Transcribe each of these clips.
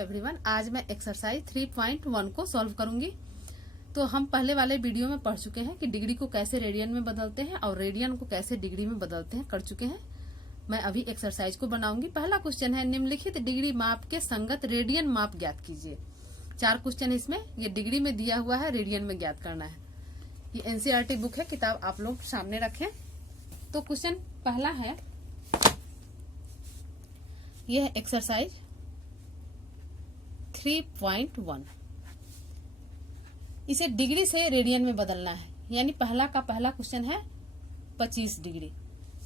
Everyone, आज मैं exercise 3.1 को सॉल्व करूंगी। तो हम पहले वाले वीडियो में पढ़ चुके हैं कि डिग्री को कैसे रेडियन में बदलते हैं और रेडियन को कैसे डिग्री में बदलते हैं, कर चुके हैं। मैं अभी एक्सरसाइज को बनाऊंगी। पहला क्वेश्चन है, निम्नलिखित डिग्री माप के संगत रेडियन माप ज्ञात कीजिए। 4 क्वेश्चन इसमें, ये डिग्री में दिया हुआ है, रेडियन में ज्ञात करना है। ये एनसीईआरटी बुक है, किताब आप लोग सामने रखें। तो क्वेश्चन पहला है, यह है एक्सरसाइज 3.1। इसे डिग्री से रेडियन में बदलना है, यानी पहला क्वेश्चन है 25 डिग्री।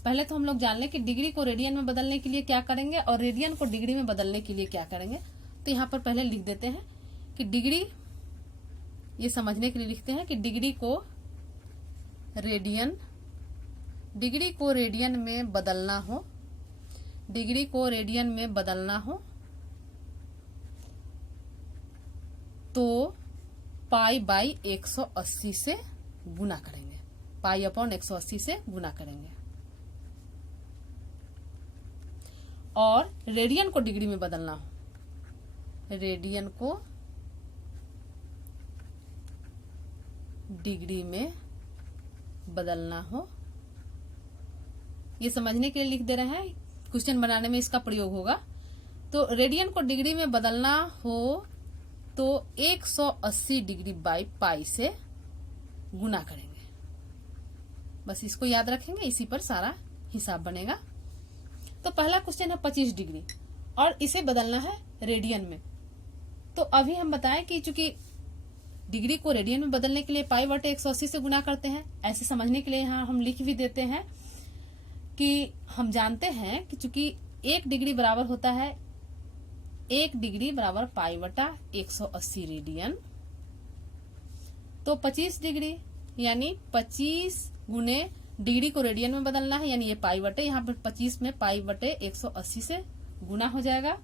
पहले तो हम लोग जान लें कि डिग्री को रेडियन में बदलने के लिए क्या करेंगे और रेडियन को डिग्री में बदलने के लिए क्या करेंगे। तो यहाँ पर पहले लिख देते हैं कि डिग्री, ये समझने के लिए लिखते हैं कि डिग्री को रेडियन में बदलना हो, डिग्री को रेडियन में बदलना हो तो पाई बाई 180 से गुना करेंगे, पाई अपॉन 180 से गुना करेंगे। और रेडियन को डिग्री में बदलना हो, रेडियन को डिग्री में बदलना हो, ये समझने के लिए लिख दे रहे हैं, क्वेश्चन बनाने में इसका प्रयोग होगा। तो रेडियन को डिग्री में बदलना हो तो 180 डिग्री बाई पाई से गुना करेंगे। बस इसको याद रखेंगे, इसी पर सारा हिसाब बनेगा। तो पहला क्वेश्चन है 25 डिग्री और इसे बदलना है रेडियन में। तो अभी हम बताएं कि चूंकि डिग्री को रेडियन में बदलने के लिए पाई बटे 180 से गुना करते हैं, ऐसे समझने के लिए यहाँ हम लिख भी देते हैं कि हम जानते हैं कि चूंकि 1 डिग्री बराबर होता है, 1 डिग्री बराबर पाई बटा 180 रेडियन। तो 25 डिग्री यानी 25 गुने डिग्री को रेडियन में बदलना है, यानी ये पाई बटे, यहाँ पर 25 में पाई बटे 180 से गुना हो जाएगा।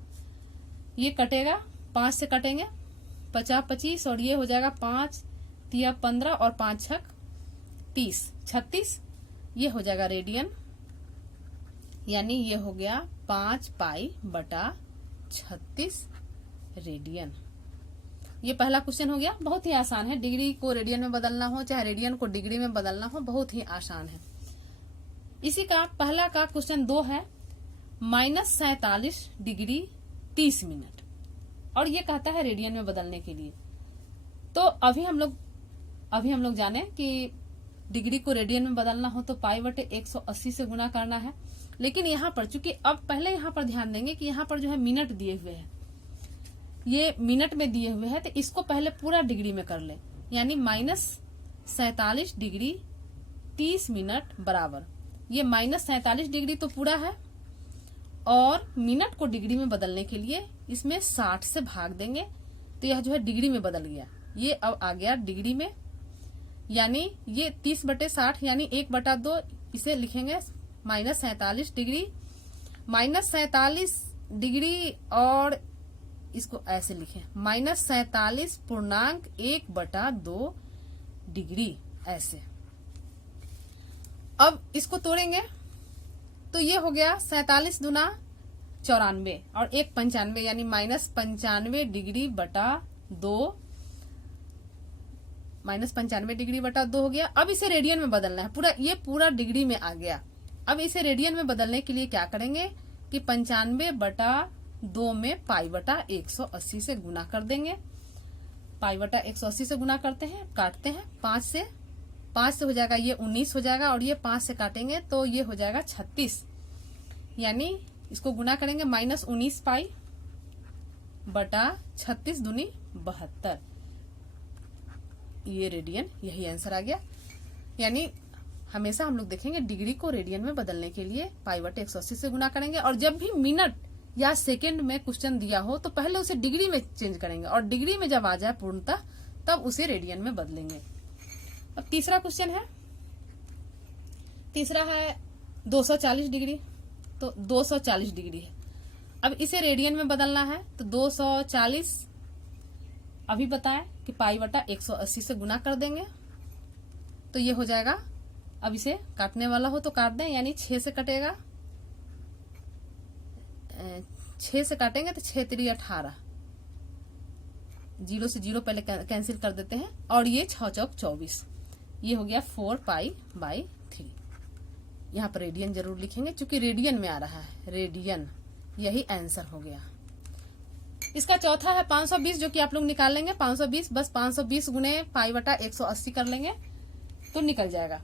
ये कटेगा, 5 से कटेंगे, 50 25 और ये हो जाएगा 5 तिया 15 और 5 छक 30, 36। ये हो जाएगा रेडियन, यानी ये हो गया 5 पाई बटा 36 रेडियन। ये पहला क्वेश्चन हो गया, बहुत ही आसान है। डिग्री को रेडियन में बदलना हो चाहे रेडियन को डिग्री में बदलना हो, बहुत ही आसान है। इसी का पहला का क्वेश्चन 2 है, -47 डिग्री 30 मिनट, और ये कहता है रेडियन में बदलने के लिए। तो अभी हम लोग जाने कि डिग्री को रेडियन में बदलना हो तो पाई बटे 180 से गुना करना है। लेकिन यहाँ पर चूंकि अब पहले यहाँ पर ध्यान देंगे कि यहाँ पर जो है मिनट दिए हुए हैं, ये मिनट में दिए हुए हैं, तो इसको पहले पूरा डिग्री में कर ले, यानी -47 डिग्री 30 मिनट बराबर, ये -47 डिग्री तो पूरा है, और मिनट को डिग्री में बदलने के लिए इसमें 60 से भाग देंगे, तो यह जो है डिग्री में बदल गया। ये अब आ गया डिग्री में, यानी ये 30 बटे 60 यानी 1/2, इसे लिखेंगे -47 डिग्री, -47 डिग्री, और इसको ऐसे लिखें -47.1/2 डिग्री, ऐसे। अब इसको तोड़ेंगे तो ये हो गया 47 दूना 94 और 1 95, यानी -95 डिग्री बटा 2, -95 डिग्री बटा 2 हो गया। अब इसे रेडियन में बदलना है, ये पूरा डिग्री में आ गया। अब इसे रेडियन में बदलने के लिए क्या करेंगे कि 95/2 में पाई बटा 180 से गुना कर देंगे। पाई बटा 180 से गुना करते हैं, काटते हैं 5 से हो जाएगा ये 19 हो जाएगा, और ये 5 से काटेंगे तो ये हो जाएगा 36, यानी इसको गुना करेंगे -19 पाई बटा 36 दूनी 72, ये रेडियन, यही आंसर आ गया। यानी हमेशा हम लोग देखेंगे डिग्री को रेडियन में बदलने के लिए पाई बटे 180 से गुना करेंगे, और जब भी मिनट या सेकंड में क्वेश्चन दिया हो तो पहले उसे डिग्री में चेंज करेंगे, और डिग्री में जब आ जाए पूर्णतः तब उसे रेडियन में बदलेंगे। अब तीसरा क्वेश्चन है, तीसरा है 240 डिग्री। तो 240 डिग्री है, अब इसे रेडियन में बदलना है, तो 240 अभी बताएं कि पाई बटा 180 से गुना कर देंगे, तो ये हो जाएगा। अब इसे काटने वाला हो तो काट दें, यानी 6 से कटेगा, 6 से काटेंगे तो 6 3 18, जीरो से जीरो पहले कैंसिल कर देते हैं, और ये 6 चौक 24, ये हो गया 4π/3। यहाँ पर रेडियन जरूर लिखेंगे क्योंकि रेडियन में आ रहा है, रेडियन, यही आंसर हो गया। इसका चौथा है 520, जो कि आप लोग निकाल लेंगे। 520 बस 520 गुने π/180 कर लेंगे तो निकल जाएगा।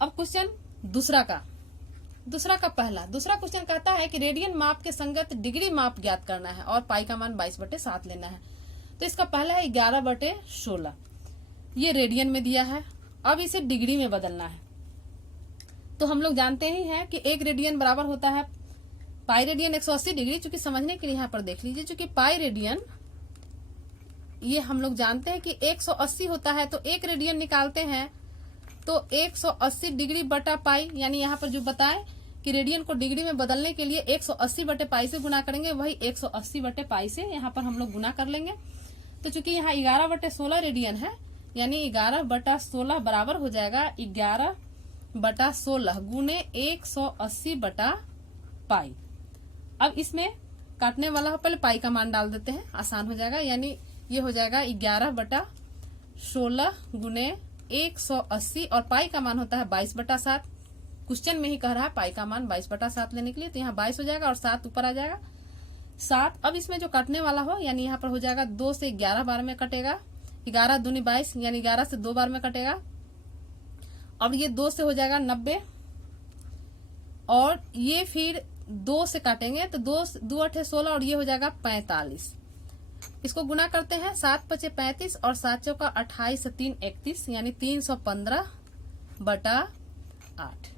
अब क्वेश्चन दूसरा का दूसरा क्वेश्चन कहता है कि रेडियन माप के संगत डिग्री माप ज्ञात करना है और पाई का मान 22/7 लेना है। तो इसका पहला है 11/16, ये रेडियन में दिया है। अब इसे डिग्री में बदलना है। तो हम लोग जानते ही हैं कि 1 रेडियन बराबर होता है पाई रेडियन 180 डिग्री। चूंकि समझने के लिए यहाँ पर देख लीजिए, चूंकि पाई रेडियन ये हम लोग जानते हैं कि 180 होता है, तो 1 रेडियन निकालते हैं तो 180 डिग्री बटा पाई, यानी यहाँ पर जो बताए कि रेडियन को डिग्री में बदलने के लिए 180 बटे पाई से गुना करेंगे, वही 180 बटे पाई से यहाँ पर हम लोग गुना कर लेंगे। तो चूंकि यहाँ 11/16 रेडियन है, यानी 11/16 बराबर हो जाएगा 11/16 गुने 180 बटा पाई। अब इसमें काटने वाला हो, पहले पाई का मान डाल देते हैं, आसान हो जाएगा। यानी ये हो जाएगा 11/16 गुने 180, और पाई का मान होता है 22/7। क्वेश्चन में ही कह रहा है पाई का मान 22/7 लेने के लिए, तो यहाँ 22 हो जाएगा और 7 ऊपर आ जाएगा 7। अब इसमें जो कटने वाला हो, यानी यहाँ पर हो जाएगा 2 से 11 बार में कटेगा, 11 दूनी 22, यानी 11 से 2 बार में कटेगा। अब ये 2 से हो जाएगा 90, और ये फिर 2 से काटेंगे तो 2 8 16, और ये हो जाएगा 45। इसको गुना करते हैं, 7 5 35 और 7 चौका 28 से 3 31, यानी 315/8।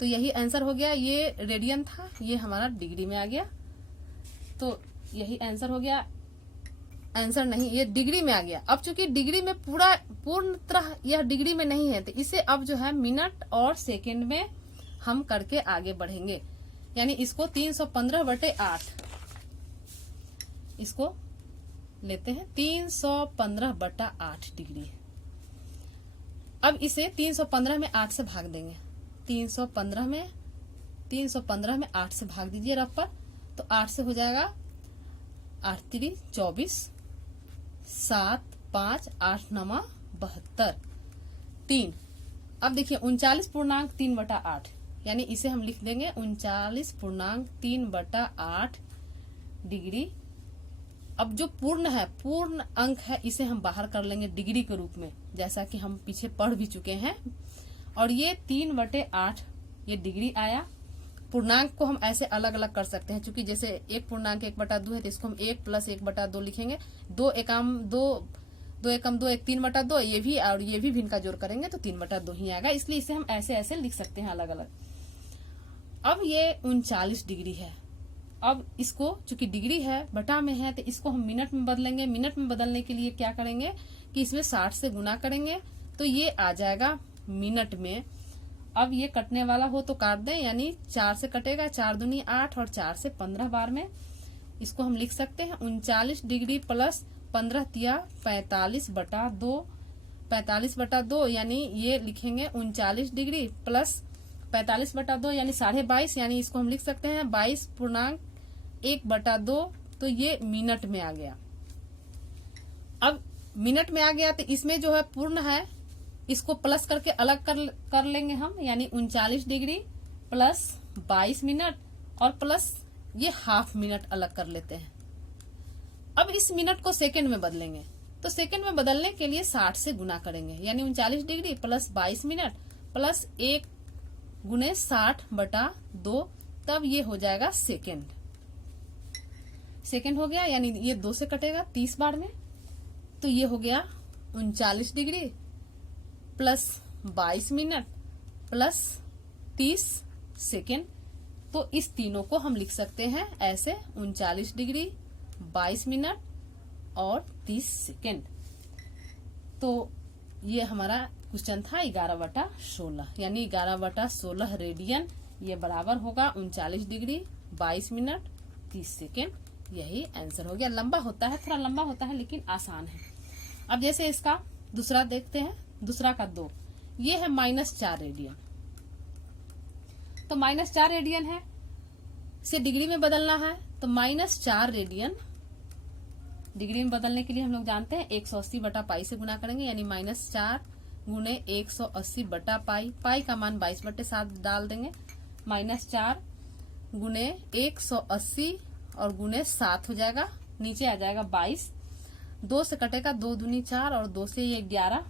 तो यही आंसर हो गया। ये रेडियन था, ये हमारा डिग्री में आ गया, तो यही आंसर हो गया। आंसर नहीं, ये डिग्री में आ गया। अब चूंकि डिग्री में पूर्ण तरह यह डिग्री में नहीं है, तो इसे अब जो है मिनट और सेकंड में हम करके आगे बढ़ेंगे। यानी इसको 315/8, इसको लेते हैं 315/8 डिग्री। अब इसे 315 में 8 से भाग देंगे। 315 में 8 से भाग दीजिए रफ पर, तो 8 से हो जाएगा 8 3 24, 7 5 8 9 72 3। अब देखिए 39.3/8, यानी इसे हम लिख देंगे 39.3/8 डिग्री। अब जो पूर्ण अंक है, इसे हम बाहर कर लेंगे डिग्री के रूप में, जैसा कि हम पीछे पढ़ भी चुके हैं। और ये 3/8 ये डिग्री आया। पूर्णांक को हम ऐसे अलग अलग कर सकते हैं, क्योंकि जैसे एक पूर्णांक 1/2 है, तो इसको हम 1 + 1/2 लिखेंगे। 2 एकम 2 1 3/2, ये भी और ये भी भिन्न का जोड़ करेंगे तो 3/2 ही आएगा। इसलिए इसे हम ऐसे ऐसे लिख सकते हैं अलग अलग। अब ये 39 डिग्री है। अब इसको चूंकि डिग्री है, बटा में है, तो इसको हम मिनट में बदलेंगे। मिनट में बदलने के लिए क्या करेंगे कि इसमें 60 से गुना करेंगे, तो ये आ जाएगा मिनट में। अब ये कटने वाला हो तो काट दें, यानी 4 से कटेगा, 4 दूनी 8 और 4 से 15 बार में। इसको हम लिख सकते हैं 39 डिग्री प्लस 15 तिया 45/2, 45/2, यानी ये लिखेंगे 39 डिग्री प्लस 45/2, यानी 22.5, यानी इसको हम लिख सकते हैं 22.1/2। तो ये मिनट में आ गया। अब मिनट में आ गया, तो इसमें जो है पूर्ण है, इसको प्लस करके अलग कर लेंगे हम, यानी 39 डिग्री प्लस 22 मिनट और प्लस ये हाफ मिनट अलग कर लेते हैं। अब इस मिनट को सेकंड में बदलेंगे, तो सेकंड में बदलने के लिए 60 से गुना करेंगे, यानी 39 डिग्री प्लस 22 मिनट प्लस 1 गुने 60/2, तब ये हो जाएगा सेकंड हो गया। यानी ये 2 से कटेगा 30 बार में, तो ये हो गया 39 degree plus 22 minute plus 30 second. तो इस तीनों को हम लिख सकते हैं ऐसे 39 डिग्री 22 मिनट और 30 सेकेंड। तो ये हमारा क्वेश्चन था 11/16, यानी 11/16 रेडियन, ये बराबर होगा 39 डिग्री 22 मिनट 30 सेकेंड। यही आंसर हो गया। लंबा होता है, थोड़ा लंबा होता है, लेकिन आसान है। अब जैसे इसका दूसरा देखते हैं, दूसरा का 2, ये है -4 रेडियन। तो -4 रेडियन है, इसे डिग्री में बदलना है, तो -4 रेडियन डिग्री में बदलने के लिए हम लोग जानते हैं 180 बटा पाई से गुना करेंगे, यानी -4 गुने 180 बटा पाई। पाई का मान 22/7 डाल देंगे। -4 गुने 180 और गुने 7 हो जाएगा, नीचे आ जाएगा 22। 2 से कटेगा, 2 दूनी 4 और 2 से ये 11।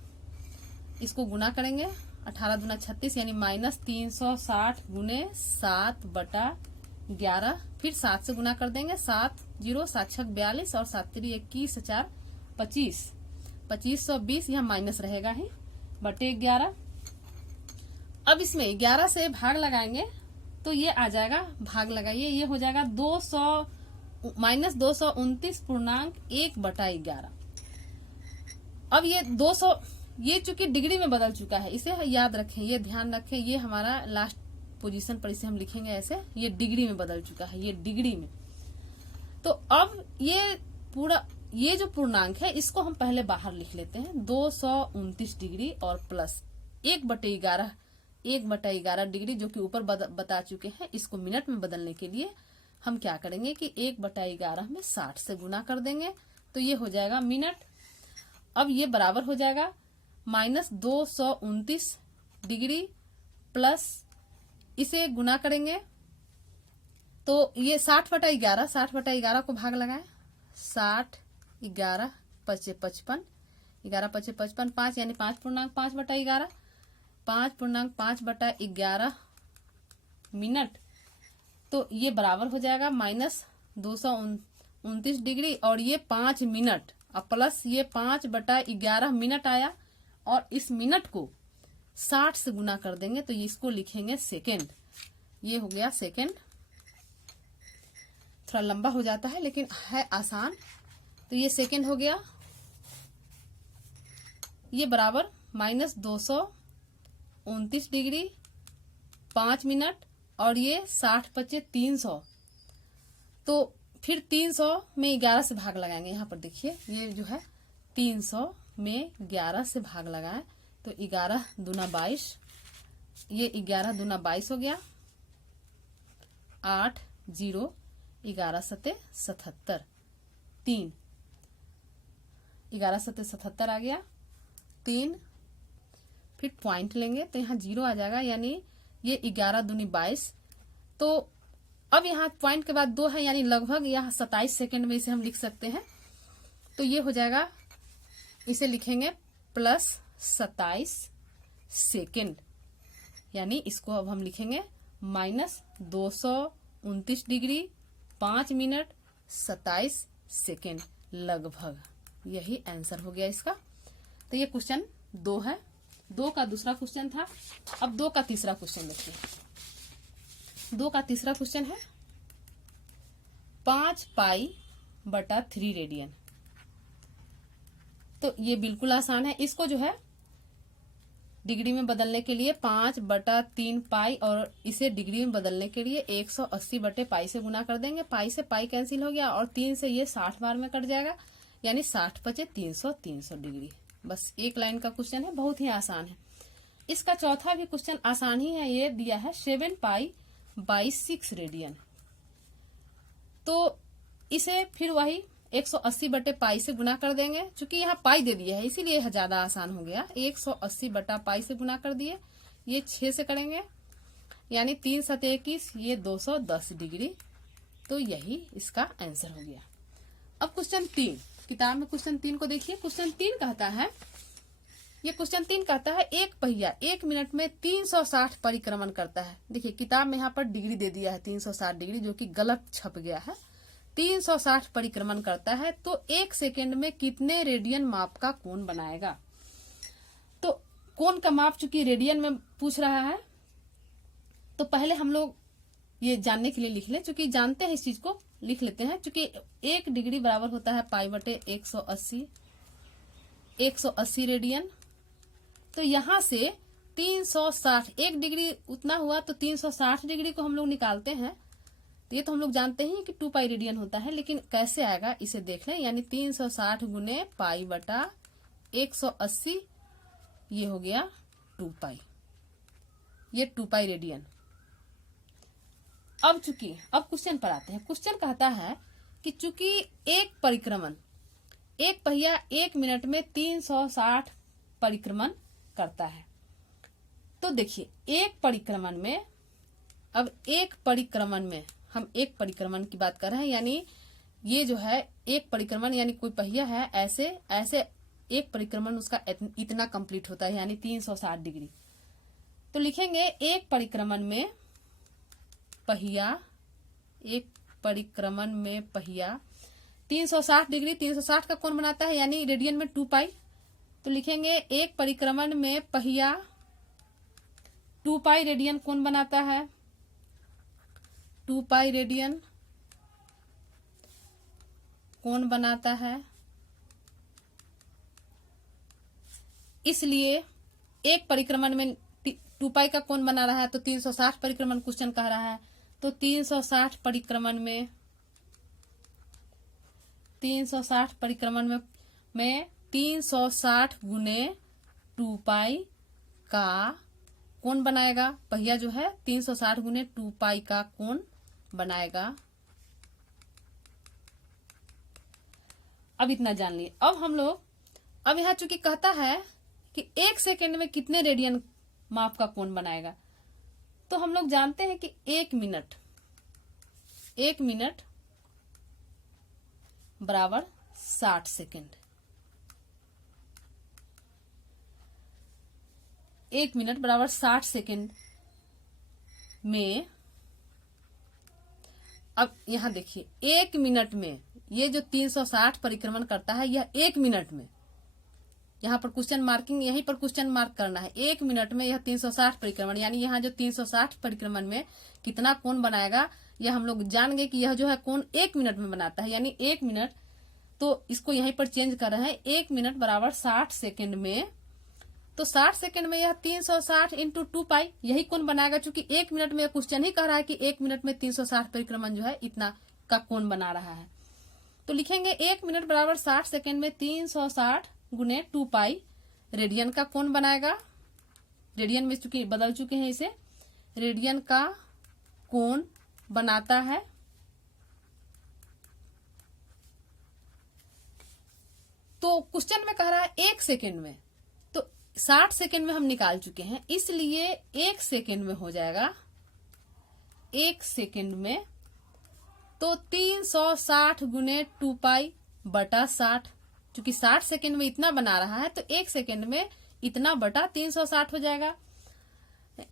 इसको गुना करेंगे, 18 दूना 36, यानी -360 गुने 7 बटा 11। फिर 7 से गुना कर देंगे, 7 0 7 6 42 और 7 3 21 4 25, 2520 यहाँ माइनस रहेगा ही बटे 11। अब इसमें 11 से भाग लगाएंगे तो ये आ जाएगा, भाग लगाइए, ये हो जाएगा -229.1 बटा 11। अब ये 200, ये चूंकि डिग्री में बदल चुका है, इसे याद रखें, ये ध्यान रखें, ये हमारा लास्ट पोजीशन पर इसे हम लिखेंगे ऐसे, ये डिग्री में बदल चुका है, ये डिग्री में। तो अब ये पूरा, ये जो पूर्णांक है इसको हम पहले बाहर लिख लेते हैं, 229 डिग्री और प्लस 1/11 डिग्री, जो कि ऊपर बता चुके हैं। इसको मिनट में बदलने के लिए हम क्या करेंगे कि 1/11 में 60 से गुना कर देंगे, तो ये हो जाएगा मिनट। अब ये बराबर हो जाएगा -229 डिग्री प्लस, इसे गुना करेंगे तो ये 60/11, 60/11 को भाग लगाए, 60 11 5 55, 11 5 55, 5 यानी 5.5/11, 5.5/11 मिनट। तो ये बराबर हो जाएगा -229 डिग्री और ये 5 मिनट, और प्लस ये 5/11 मिनट आया, और इस मिनट को 60 से गुना कर देंगे तो इसको लिखेंगे सेकेंड। ये हो गया सेकेंड। थोड़ा लंबा हो जाता है लेकिन है आसान, तो ये सेकेंड हो गया। ये बराबर -229 डिग्री 5 मिनट और ये 60 × 300, तो फिर 300 में 11 से भाग लगाएंगे। यहाँ पर देखिए, ये जो है 300 में 11 से भाग लगाए तो 11 दूना 22, ये 11 दूना 22 हो गया, 8 0 11 7 77, 3 11 7 77 आ गया, 3 फिर पॉइंट लेंगे तो यहाँ 0 आ जाएगा, यानी ये 11 दूनी 22। तो अब यहाँ पॉइंट के बाद 2 है, यानी लगभग यहाँ 27 सेकंड में इसे हम लिख सकते हैं। तो ये हो जाएगा, इसे लिखेंगे +27 सेकंड, यानी इसको अब हम लिखेंगे -229 डिग्री 5 मिनट 27 सेकंड लगभग। यही आंसर हो गया इसका। तो ये क्वेश्चन 2 है, 2 का दूसरा क्वेश्चन था। अब 2 का तीसरा क्वेश्चन देखिए। 2 का तीसरा क्वेश्चन है 5π/3 रेडियन। तो ये बिल्कुल आसान है। इसको जो है डिग्री में बदलने के लिए 5/3 पाई और इसे डिग्री में बदलने के लिए 180/पाई से गुना कर देंगे। पाई से पाई कैंसिल हो गया और 3 से ये 60 बार में कट जाएगा, यानी 60 × 300 300 डिग्री। बस एक लाइन का क्वेश्चन है, बहुत ही आसान है। इसका चौथा भी क्वेश्चन आसान ही है। ये दिया है 7π/6 रेडियन। तो इसे फिर वही 180/पाई से गुना कर देंगे। चूंकि यहाँ पाई दे दिया है इसीलिए यह ज्यादा आसान हो गया। 180/पाई से गुना कर दिए, ये 6 से करेंगे, यानी 3 7 21, ये 210 डिग्री। तो यही इसका आंसर हो गया। अब क्वेश्चन 3, किताब में क्वेश्चन 3 को देखिए। क्वेश्चन 3 कहता है, ये क्वेश्चन 3 कहता है एक पहिया 1 मिनट में 360 परिक्रमण करता है। देखिए किताब में यहाँ पर डिग्री दे दिया है 360 डिग्री, जो कि गलत छप गया है। 360 परिक्रमण करता है तो 1 सेकेंड में कितने रेडियन माप का कोण बनाएगा। तो कोण का माप चूंकि रेडियन में पूछ रहा है, तो पहले हम लोग ये जानने के लिए लिख लें, चूंकि जानते हैं इस चीज को लिख लेते हैं। चूंकि 1 डिग्री बराबर होता है π/180, 180 रेडियन। तो यहां से 360, 1 डिग्री उतना हुआ तो 360 डिग्री को हम लोग निकालते हैं। तो ये तो हम लोग जानते हैं कि 2π रेडियन होता है, लेकिन कैसे आएगा इसे देख लें। यानी 360 गुने π/180, ये हो गया 2π, ये 2π रेडियन। अब क्वेश्चन पर आते हैं। क्वेश्चन कहता है कि चूंकि एक परिक्रमण एक पहिया 1 मिनट में 360 परिक्रमण करता है। तो देखिए एक परिक्रमण में, अब एक परिक्रमण में हम एक परिक्रमण की बात कर रहे हैं, यानी ये जो है एक परिक्रमण यानी कोई पहिया है, ऐसे ऐसे एक परिक्रमण उसका इतना कंप्लीट होता है, यानी 360 डिग्री। तो लिखेंगे एक परिक्रमण में पहिया, एक परिक्रमण में पहिया 360 डिग्री, 360 का कोण बनाता है, यानी रेडियन में 2 पाई। तो लिखेंगे एक परिक्रमण में पहिया 2 पाई रेडियन कोण बनाता है, 2 पाई रेडियन कोण बनाता है। इसलिए एक परिक्रमण में 2 पाई का कोण बना रहा है, तो 360 परिक्रमण क्वेश्चन कह रहा है। तो 360 परिक्रमण में 360 गुने 2 पाई का कोण बनाएगा। पहिया जो है 360 गुने 2 पाई का कोण बनाएगा। अब इतना जान लिए। अब हम लोग, अब यहाँ चूंकि कहता है कि 1 सेकेंड में कितने रेडियन माप का कोण बनाएगा, तो हम लोग जानते हैं कि 1 मिनट बराबर 60 सेकेंड। 1 मिनट बराबर 60 सेकेंड में, अब यहां देखिए 1 मिनट में ये जो 360 परिक्रमण करता है, यह 1 मिनट में, यहाँ पर क्वेश्चन मार्किंग, यहीं पर क्वेश्चन मार्क करना है। 1 मिनट में यह 360 परिक्रमण, यानी यहाँ जो 360 परिक्रमण में कितना कोण बनाएगा, यह हम लोग जान गए कि यह जो है कोण 1 मिनट में बनाता है, यानी 1 मिनट। तो इसको यहीं पर चेंज कर रहे हैं, 1 मिनट बराबर 60 सेकेंड में। तो 60 सेकेंड में यह 360 इंटू 2 पाई यही कोण बनाएगा, चूंकि 1 मिनट में क्वेश्चन ही कह रहा है कि 1 मिनट में 360 परिक्रमण जो है इतना का कोण बना रहा है। तो लिखेंगे 1 मिनट बराबर 60 सेकेंड में 360 गुने 2 पाई रेडियन का कोण बनाएगा। रेडियन में चूंकि बदल चुके हैं इसे, रेडियन का कोण बनाता है। तो क्वेश्चन में कह रहा है 1 सेकेंड में, तो 60 सेकेंड में हम निकाल चुके हैं, इसलिए 1 सेकेंड में हो जाएगा। 1 सेकेंड में तो 360 गुने 2 पाई बटा 60, क्योंकि 60 सेकेंड में इतना बना रहा है, तो 1 सेकेंड में इतना बटा 360 हो जाएगा।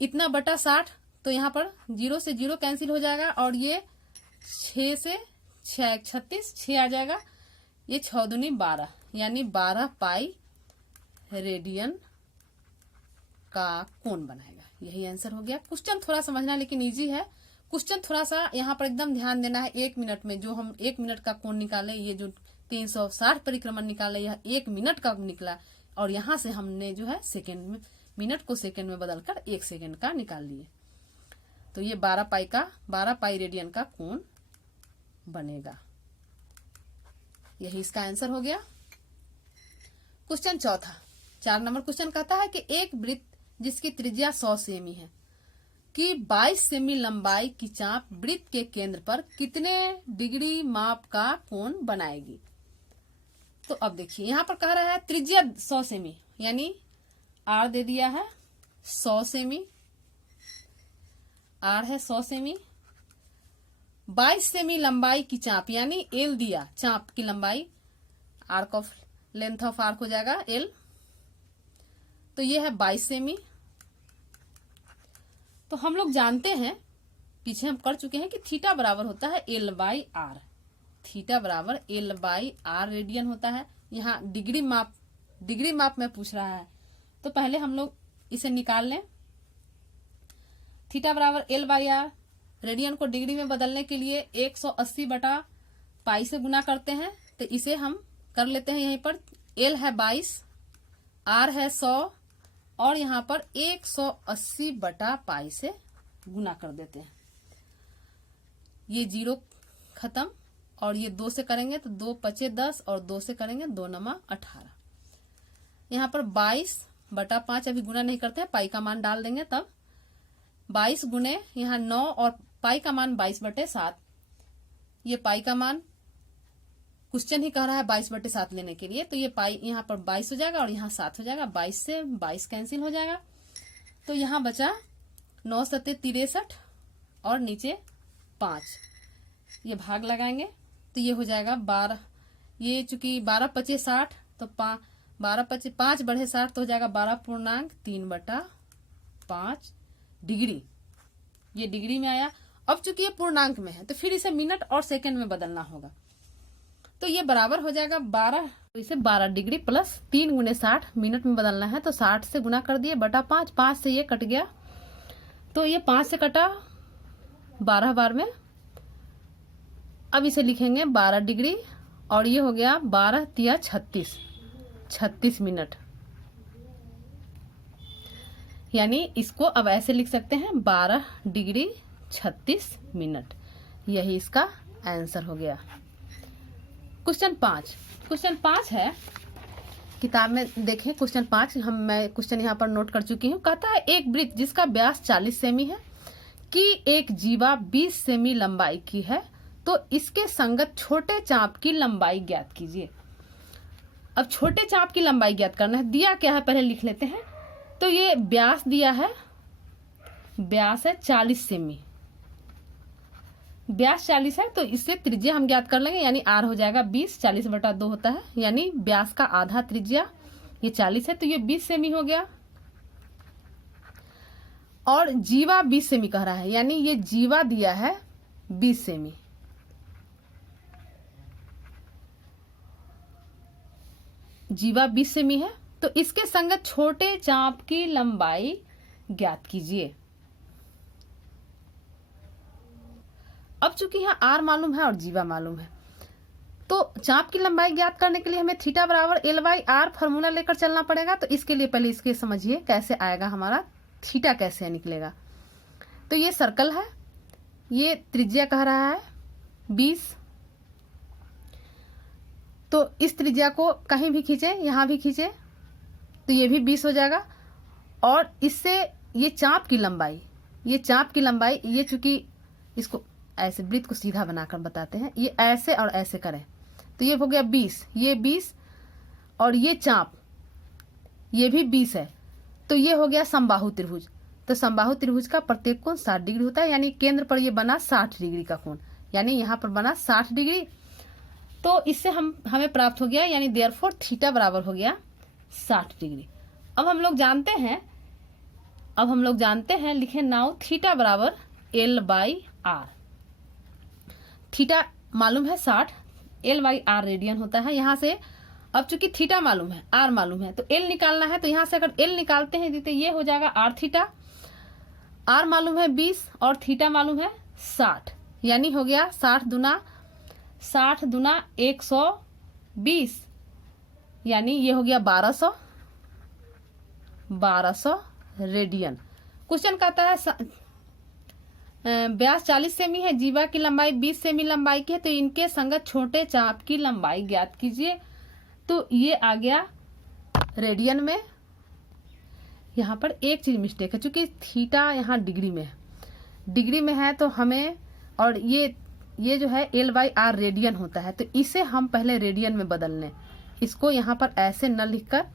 इतना बटा 60, तो यहाँ पर 0 से 0 कैंसिल हो जाएगा, और ये 6 से 6 36 6 आ जाएगा। ये 6 दूनी 12, यानी 12 पाई रेडियन का कोण बनाएगा। यही आंसर हो गया। क्वेश्चन थोड़ा समझना लेकिन इजी है। क्वेश्चन थोड़ा सा यहाँ पर एकदम ध्यान देना है। 1 मिनट में जो हम 1 मिनट का कोण निकाले, ये जो 360 परिक्रमण निकाले, यह 1 मिनट का निकला, और यहाँ से हमने जो है सेकेंड में, मिनट को सेकेंड में बदलकर 1 सेकेंड का निकाल लिए। तो ये 12 पाई रेडियन का कोण बनेगा। यही इसका आंसर हो गया। क्वेश्चन चौथा, 4 नंबर क्वेश्चन कहता है कि एक वृत्त जिसकी त्रिज्या 100 सेमी है कि 22 सेमी लंबाई की चाप वृत्त के केंद्र पर कितने डिग्री माप का कोण बनाएगी। तो अब देखिए यहाँ पर कह रहा है त्रिज्या 100 सेमी, यानी आर दे दिया है 100 सेमी, आर है 100 सेमी। 22 सेमी लंबाई की चाप, यानी एल दिया, चाप की लंबाई, arc of length of arc हो जाएगा एल। तो ये है 22 सेमी। तो हम लोग जानते हैं, पीछे हम कर चुके हैं कि थीटा बराबर होता है एल बाई आर। थीटा बराबर एल बाई आर रेडियन होता है। यहाँ डिग्री माप में पूछ रहा है, तो पहले हम लोग इसे निकाल लें। थीटा बराबर एल बाई आर, रेडियन को डिग्री में बदलने के लिए 180 बटा पाई से गुना करते हैं। तो इसे हम कर लेते हैं। यहीं पर एल है 22, आर है 100, और यहाँ पर 180 बटा पाई से गुना कर देते हैं। ये 0 खत्म, और ये 2 से करेंगे तो 2 पचे 10, और 2 से करेंगे 2 नमा 18। यहाँ पर 22 बटा 5 अभी गुना नहीं करते हैं, पाई का मान डाल देंगे तब। 22 गुने यहाँ 9, और पाई का मान 22 बटे 7। ये पाई का मान क्वेश्चन ही कह रहा है 22/7 लेने के लिए, तो ये पाई यहाँ पर 22 हो जाएगा और यहाँ 7 हो जाएगा, 22 से 22 कैंसिल हो जाएगा। तो यहाँ बचा 9 सत्ते 63 और नीचे 5, ये भाग लगाएंगे तो ये हो जाएगा 12, ये चूंकि 12 पचे 60 तो 12 पचे 5 बढ़े 60 तो हो जाएगा 12.3/5 डिग्री। ये डिग्री में आया। अब चूंकि ये पूर्णांक में है तो फिर इसे मिनट और सेकंड में बदलना होगा, तो ये बराबर हो जाएगा 12, तो इसे 12 डिग्री प्लस 3 गुने 60 मिनट में बदलना है, तो 60 से गुना कर दिए बटा 5, 5 से ये कट गया तो ये 5 से कटा 12 बार में। अब इसे लिखेंगे 12 डिग्री और ये हो गया 12 तिया 36 मिनट, यानी इसको अब ऐसे लिख सकते हैं 12 डिग्री 36 मिनट। यही इसका आंसर हो गया। क्वेश्चन 5 है, किताब में देखें क्वेश्चन 5, मैं क्वेश्चन यहाँ पर नोट कर चुकी हूँ। कहता है एक वृत्त जिसका व्यास 40 सेमी है कि एक जीवा 20 सेमी लंबाई की है, तो इसके संगत छोटे चाप की लंबाई ज्ञात कीजिए। अब छोटे चाप की लंबाई ज्ञात करना है। दिया क्या है पहले लिख लेते हैं। तो ये व्यास दिया है, व्यास है 40 सेमी, व्यास 40 है तो इससे त्रिज्या हम ज्ञात कर लेंगे, यानी आर हो जाएगा 20, 40/2 होता है, यानी व्यास का आधा त्रिज्या ये 40 है तो ये 20 सेमी हो गया। और जीवा 20 सेमी कह रहा है, यानी ये जीवा दिया है 20 सेमी, जीवा 20 सेमी है तो इसके संगत छोटे चाप की लंबाई ज्ञात कीजिए। अब चूंकि यहाँ आर मालूम है और जीवा मालूम है, तो चाप की लंबाई ज्ञात करने के लिए हमें थीटा बराबर L/R फॉर्मूला लेकर चलना पड़ेगा। तो इसके लिए पहले इसके समझिए कैसे आएगा, हमारा थीटा कैसे निकलेगा। तो ये सर्कल है, ये त्रिज्या कह रहा है 20, तो इस त्रिज्या को कहीं भी खींचे, यहाँ भी खींचे तो ये भी 20 हो जाएगा। और इससे ये चाप की लंबाई, ये चूंकि इसको ऐसे वृत्त को सीधा बनाकर बताते हैं, ये ऐसे और ऐसे करें तो ये हो गया 20, ये 20 और ये चाप ये भी 20 है, तो ये हो गया समबाहु त्रिभुज। तो समबाहु त्रिभुज का प्रत्येक कोण 60 डिग्री होता है, यानी केंद्र पर ये बना 60 डिग्री का कोण, यानी यहाँ पर बना 60 डिग्री। तो इससे हमें प्राप्त हो गया, यानी देयरफॉर थीटा बराबर हो गया 60 डिग्री। अब हम लोग जानते हैं, लिखे नाउ थीटा बराबर L/R। थीटा मालूम है 60, L/R रेडियन होता है। यहाँ से अब चूंकि थीटा मालूम है, R मालूम है, तो L निकालना है, तो यहाँ से अगर L निकालते हैं तो ये हो जाएगा R थीटा। R मालूम है 20 और थीटा मालूम है 60, यानी हो गया 60 दुना 120, यानी ये हो गया 1200 रेडियन। क्वेश्चन कहता है व्यास 40 सेमी है, जीवा की लंबाई 20 सेमी लंबाई की है, तो इनके संगत छोटे चाप की लंबाई ज्ञात कीजिए। तो ये आ गया रेडियन में। यहाँ पर एक चीज मिस्टेक है, क्योंकि थीटा यहाँ डिग्री में है तो हमें, और ये जो है L/R रेडियन होता है, तो इसे हम पहले रेडियन में बदल लें। इसको यहाँ पर ऐसे न लिखकर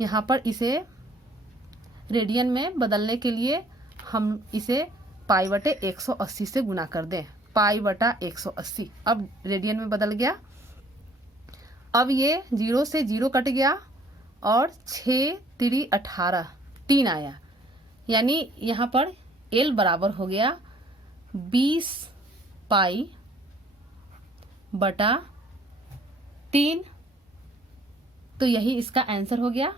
यहाँ पर इसे रेडियन में बदलने के लिए हम इसे π/180 से गुना कर दें, π/180। अब रेडियन में बदल गया। अब ये 0 से 0 कट गया और 6 3 18 3 आया, यानी यहाँ पर L बराबर हो गया 20 π/3। तो यही इसका आंसर हो गया,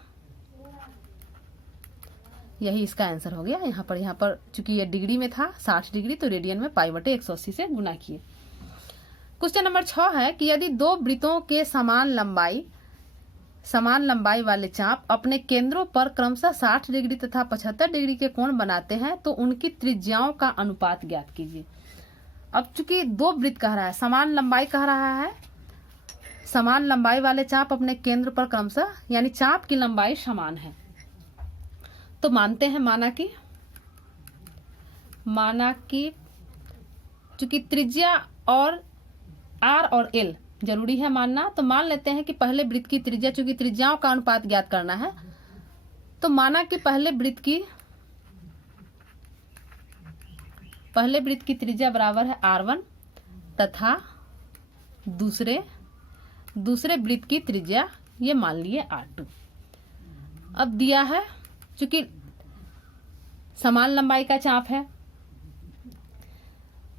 यहाँ पर चूंकि ये डिग्री में था 60 डिग्री, तो रेडियन में π/180 से गुना किए। क्वेश्चन नंबर 6 है कि यदि दो वृत्तों के समान लंबाई वाले चाप अपने केंद्रों पर क्रमशः 60 डिग्री तथा 75 डिग्री के कोण बनाते हैं, तो उनकी त्रिज्याओं का अनुपात ज्ञात कीजिए। अब चूंकि दो वृत्त कह रहा है, समान लंबाई कह रहा है, समान लंबाई वाले चाप अपने केंद्र पर क्रमशः, यानी चाप की लंबाई समान है, तो मानते हैं माना कि चूंकि त्रिज्या और R और L जरूरी है मानना। तो मान लेते हैं कि पहले वृत्त की त्रिज्या, चूंकि त्रिज्याओं का अनुपात ज्ञात करना है, तो माना कि पहले वृत्त की त्रिज्या बराबर है r1 तथा दूसरे वृत्त की त्रिज्या ये मान लिए r2। अब दिया है, चूंकि समान लंबाई का चाप है,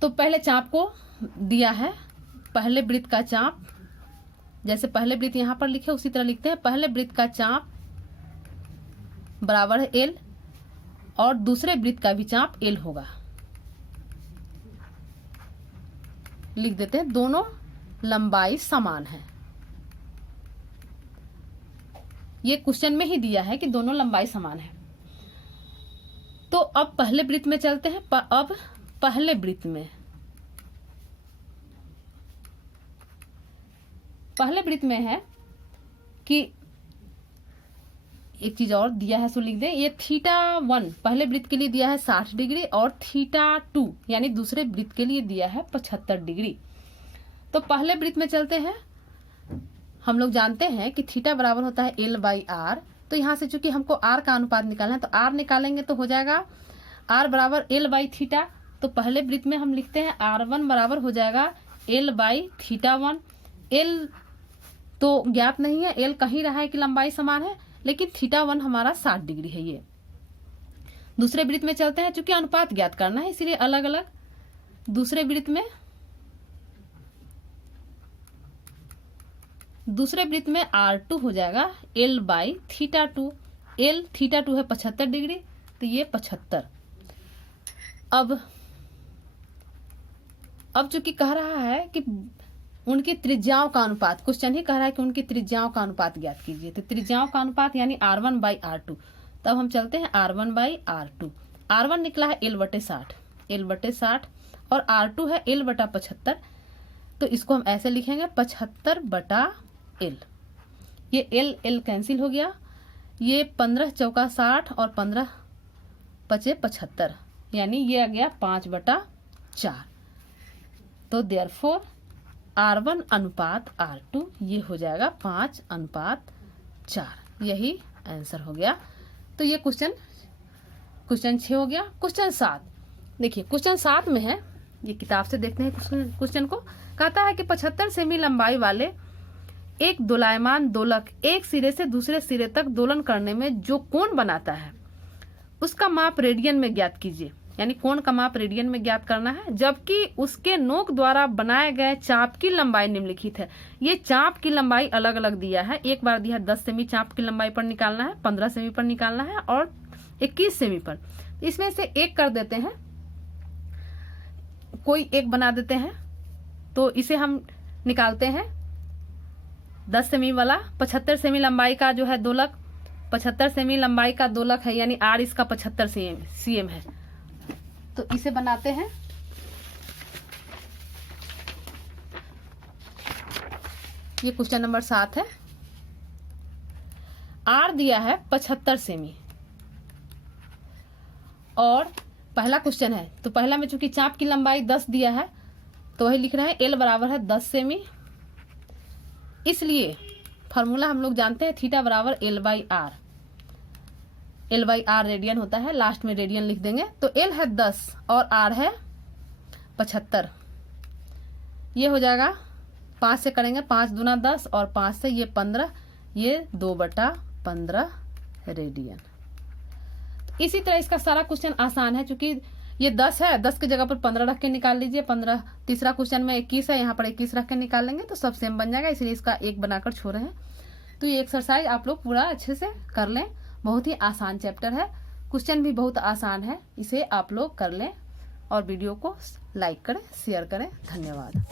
तो पहले चाप को दिया है, पहले वृत्त का चाप, जैसे पहले वृत्त यहां पर लिखे उसी तरह लिखते हैं, पहले वृत्त का चाप बराबर है l और दूसरे वृत्त का भी चाप l होगा। लिख देते हैं दोनों लंबाई समान है। ये क्वेश्चन में ही दिया है कि दोनों लंबाई समान है। तो अब पहले वृत्त में चलते हैं। अब पहले वृत्त में है कि एक चीज और दिया है, सो लिख दें, ये θ1 पहले वृत्त के लिए दिया है 60 डिग्री और θ2 यानी दूसरे वृत्त के लिए दिया है 75 डिग्री। तो पहले वृत्त में चलते हैं। हम लोग जानते हैं कि थीटा बराबर होता है l/r। तो यहाँ से चूंकि हमको r का अनुपात निकालना है, तो r निकालेंगे तो हो जाएगा r बराबर l/θ। तो पहले वृत्त में हम लिखते हैं r1 बराबर हो जाएगा l/θ1। l तो ज्ञात नहीं है, l कहीं रहा है कि लंबाई समान है, लेकिन θ1 हमारा 60 डिग्री है। ये दूसरे वृत्त में चलते हैं, चूंकि अनुपात ज्ञात करना है इसीलिए अलग अलग। दूसरे वृत्त में r2 हो जाएगा l/θ2। l θ2 है 75 डिग्री, तो ये 75। अब चूंकि कह रहा है कि उनकी त्रिज्याओं का अनुपात, क्वेश्चन ही कह रहा है कि उनकी त्रिज्याओं का अनुपात ज्ञात कीजिए। तो त्रिज्याओं का अनुपात यानी r1/r2। तब हम चलते हैं r1/r2। r1 निकला है l/60 और r2 है l/75। तो इसको हम ऐसे लिखेंगे 75/l। ये l कैंसिल हो गया, ये 15 चौका 60 और 15 पचे 75, यानी ये आ गया 5/4। तो देयरफॉर r1 अनुपात r2 ये हो जाएगा 5/4। यही आंसर हो गया। तो ये क्वेश्चन 6 हो गया। क्वेश्चन 7 देखिए, क्वेश्चन 7 में है, ये किताब से देखते हैं क्वेश्चन को। कहता है कि 75 सेमी लंबाई वाले एक दोलायमान दोलक एक सिरे से दूसरे सिरे तक दोलन करने में जो कोण बनाता है उसका माप रेडियन में ज्ञात कीजिए। यानी कोण का माप रेडियन में ज्ञात करना है, जबकि उसके नोक द्वारा बनाए गए चाप की लंबाई निम्नलिखित है। ये चाप की लंबाई अलग अलग दिया है। एक बार दिया है 10 सेमी चाप की लंबाई पर निकालना है, 15 सेमी पर निकालना है और 21 सेमी पर। इसमें से एक कर देते हैं, कोई एक बना देते हैं। तो इसे हम निकालते हैं 10 सेमी वाला। 75 सेमी लंबाई का जो है दोलक, 75 सेमी लंबाई का दोलक है, यानी r इसका 75 cm है। तो इसे बनाते हैं। ये क्वेश्चन नंबर 7 है। r दिया है 75 सेमी और पहला क्वेश्चन है, तो पहला में चूंकि चाप की लंबाई 10 दिया है तो वही लिख रहे हैं l बराबर है 10 सेमी। इसलिए फॉर्मूला हम लोग जानते हैं थीटा बराबर l/r। l/r रेडियन होता है, लास्ट में रेडियन लिख देंगे। तो l है 10 और r है 75। ये हो जाएगा 5 से करेंगे, 5 दूना 10 और 5 से ये 15, ये 2/15 रेडियन। इसी तरह इसका सारा क्वेश्चन आसान है, क्योंकि ये 10 है, 10 की जगह पर 15 रख के निकाल लीजिए। 15 तीसरा क्वेश्चन में 21 है, यहाँ पर 21 रख के निकाल लेंगे तो सब सेम बन जाएगा, इसलिए इसका एक बनाकर छोड़ रहे हैं। तो ये एक्सरसाइज आप लोग पूरा अच्छे से कर लें। बहुत ही आसान चैप्टर है, क्वेश्चन भी बहुत आसान है, इसे आप लोग कर लें और वीडियो को लाइक करें, शेयर करें। धन्यवाद।